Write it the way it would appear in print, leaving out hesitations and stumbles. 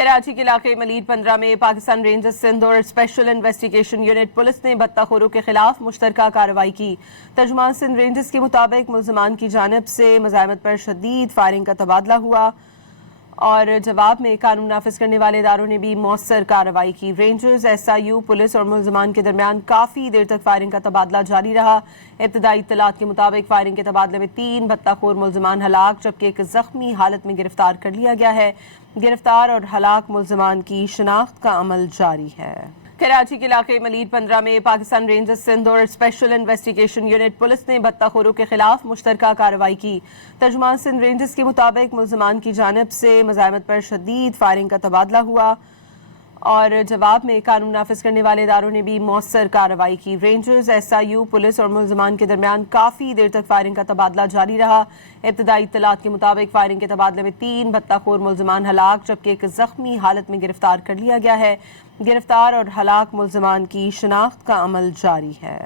کراچی کے علاقے ملیر 15 میں پاکستان رینجرز سندھ اور اسپیشل انویسٹیگیشن یونٹ پولیس نے بطخوروں کے خلاف مشترکہ کارروائی کی۔ ترجمان سندھ رینجرز کے مطابق ملزمان کی جانب سے مزاحمت پر شدید فائرنگ کا تبادلہ ہوا اور جواب میں قانون نافذ کرنے والے اداروں نے بھی مؤثر کارروائی کی۔ رینجرز، SIU، پولیس اور ملزمان کے درمیان کافی دیر تک فائرنگ کا تبادلہ جاری رہا۔ ابتدائی اطلاعات کے مطابق فائرنگ کے تبادلے میں 3 بطخور ملزمان ہلاک جبکہ ایک زخمی حالت میں گرفتار کر لیا گیا ہے۔ گرفتار اور ہلاک ملزمان کی شناخت کا عمل جاری ہے۔ کراچی کے علاقے ملیر 15 میں پاکستان رینجرز سندھ اور اسپیشل انویسٹیگیشن یونٹ پولیس نے بطخوروں کے خلاف مشترکہ کارروائی کی۔ ترجمان سندھ رینجرز کے مطابق ملزمان کی جانب سے مزاحمت پر شدید فائرنگ کا تبادلہ ہوا اور جواب میں قانون نافذ کرنے والے اداروں نے بھی مؤثر کارروائی کی۔ رینجرز، SIU، پولیس اور ملزمان کے درمیان کافی دیر تک فائرنگ کا تبادلہ جاری رہا۔ ابتدائی اطلاعات کے مطابق فائرنگ کے تبادلے میں 3 بطخور ملزمان ہلاک جبکہ ایک زخمی حالت میں گرفتار کر لیا گیا ہے۔ گرفتار اور ہلاک ملزمان کی شناخت کا عمل جاری ہے۔